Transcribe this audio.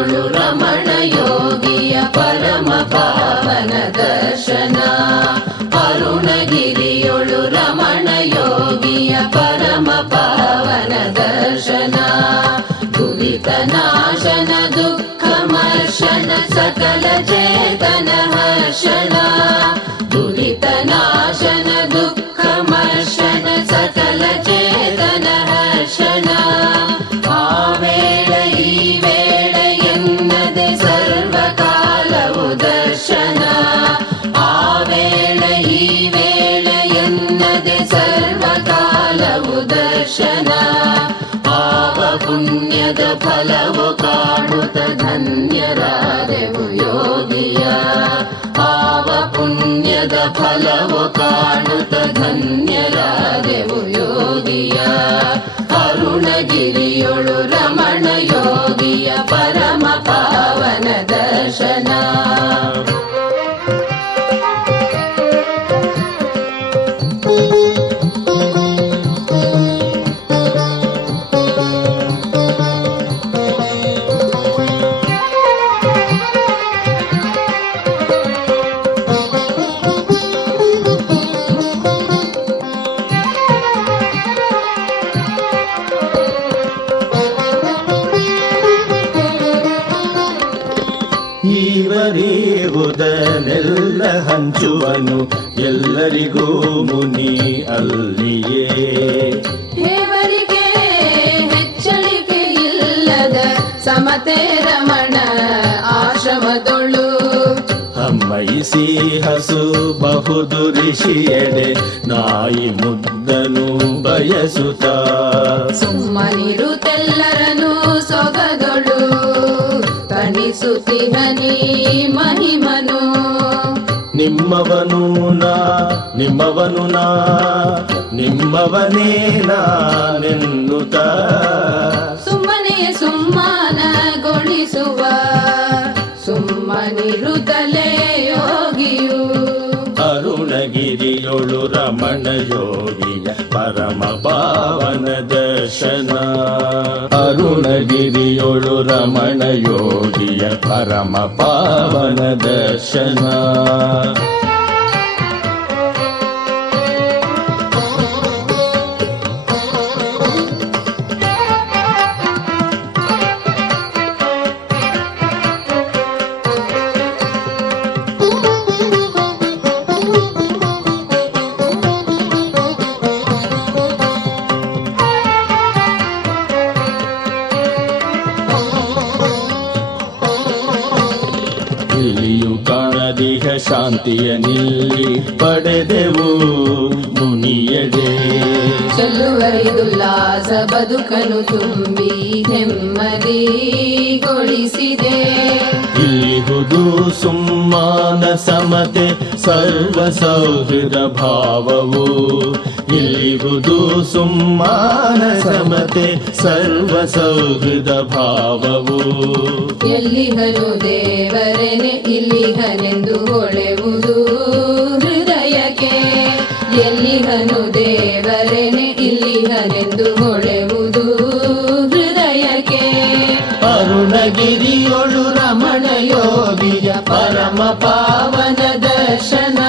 ಅರುಣಗಿರಿಯೊಳು ರಮಣ ಯೋಗಿಯ ಪರಮ ಪಾವನ ದರ್ಶನ. ಅರುಣಗಿರಿಯೊಳು ರಮಣ ಯೋಗಿಯ ಪರಮ ಪಾವನ ದರ್ಶನ. ದುರಿತ ನಾಶನ ದುಃಖ ಮರ್ಶನ ಸಕಲ ಚೇತನ ಹರ್ಷಣ. ದುರಿತ ನಾಶನ ದುಃಖ ಮರ್ಶನ ಸಕಲ ಚೇತನ ಹರ್ಷಣ. ಆ ವೇಳ ಈ ವೇಳ ಎನ್ನದೆ ಸರ್ವಕಾಲವು ದರ್ಶನ. ಆ ವೇಳ ಈ ವೇಳ ಎನ್ನದೆ ಸರ್ವಕಾಲವು ದರ್ಶನ. ಪಾಪ ಪುಣ್ಯದ ಫಲವು ಕಾಣುತ್ತ ಧನ್ಯರಾದೆವು ಯೋಗಿಯ. ಪಾಪ ಪುಣ್ಯದ ಫಲವು ಕಾಣುತ್ತ ಧನ್ಯರಾದೆವು ಯೋಗಿಯ. ಅರುಣಗಿರಿಯೊಳು ರಮಣ ಯೋಗಿಯ ಪರಮ ಪಾವನ ದರ್ಶನ. ಈವರಿಗುವುದನ್ನೆಲ್ಲ ಹಂಚುವನು ಎಲ್ಲರಿಗೂ ಮುನಿ ಅಲ್ಲಿಯೇ. ಹೇವರಿಗೆ ಹೆಚ್ಚಳಿಕೆ ಇಲ್ಲದ ಸಮತೆ ರಮಣ ಆಶ್ರಮದೊಳು. ಹಮ್ಮೈಸಿ ಹಸು ಬಹುದು ಋಷಿಯೆಡೆ ನಾಯಿ ಮುದ್ದನು ಬಯಸುತ್ತ. ಸುಮ್ಮನಿರುತ್ತೆಲ್ಲರನು ಸೊಗದೊಳು ತಣಿಸುತ್ತಿಹನಿ ಮಹಿಮನು. ನಿಮ್ಮವನು ನಾ ನಿಮ್ಮವನು ನಾ ನಿಮ್ಮವನೇ ನಾನೆನ್ನುತ್ತ. ಸುಮ್ಮನೆಯ ಸುಮ್ಮನಗೊಳಿಸುವ ಸುಮ್ಮನಿರುತ್ತಲೇ ಯೋಗಿಯು. ಅರುಣಗಿರಿಯೊಳು ರಮಣ ಯೋಗಿಯ ಪರಮ ಪಾವನ ದರ್ಶನ. ಅರುಣಗಿರಿಯೊಳು ರಮಣ ಯೋಗಿಯ ಪರಮ ಪಾವನ ದರ್ಶನ. ಇಲ್ಲಿಯೂ ಕಾಣದಿಹ ಶಾಂತಿಯ ನಿಲ್ಲಿ ಪಡೆದೆವು ಮುನಿಯಡೆ. ಚೆಲ್ಲುವರಿದುಲ್ಲಾಸ ಬದುಕನು ತುಂಬಿ ನೆಮ್ಮದಿಗೊಳಿಸಿದೆ. ಇಲ್ಲಿಹುದು ಸುಮ್ಮಾನ ಸಮತೆ ಸರ್ವ ಸೌಹೃದ ಭಾವವು. ಇಲ್ಲಿಹುದು ಸುಮ್ಮಾನ ಸಮತೆ ಸರ್ವ ಸೌಹೃದ ಭಾವವು. ಎಲ್ಲಿಹನು ದೇವರೆನೆ ಇಲ್ಲಿಹನೆಂದು ಹೊಳೆವುದು ಹೃದಯಕ್ಕೆ. ಎಲ್ಲಿಹನು ದೇವರೆನೆ ಇಲ್ಲಿಹನೆಂದು ಹೊಳೆವುದು ಹೃದಯಕ್ಕೆ. ಅರುಣಗಿರಿಯೊಳು ರಮಣ ಯೋಗಿಯ ಪರಮ ಪಾವನ ದರ್ಶನ.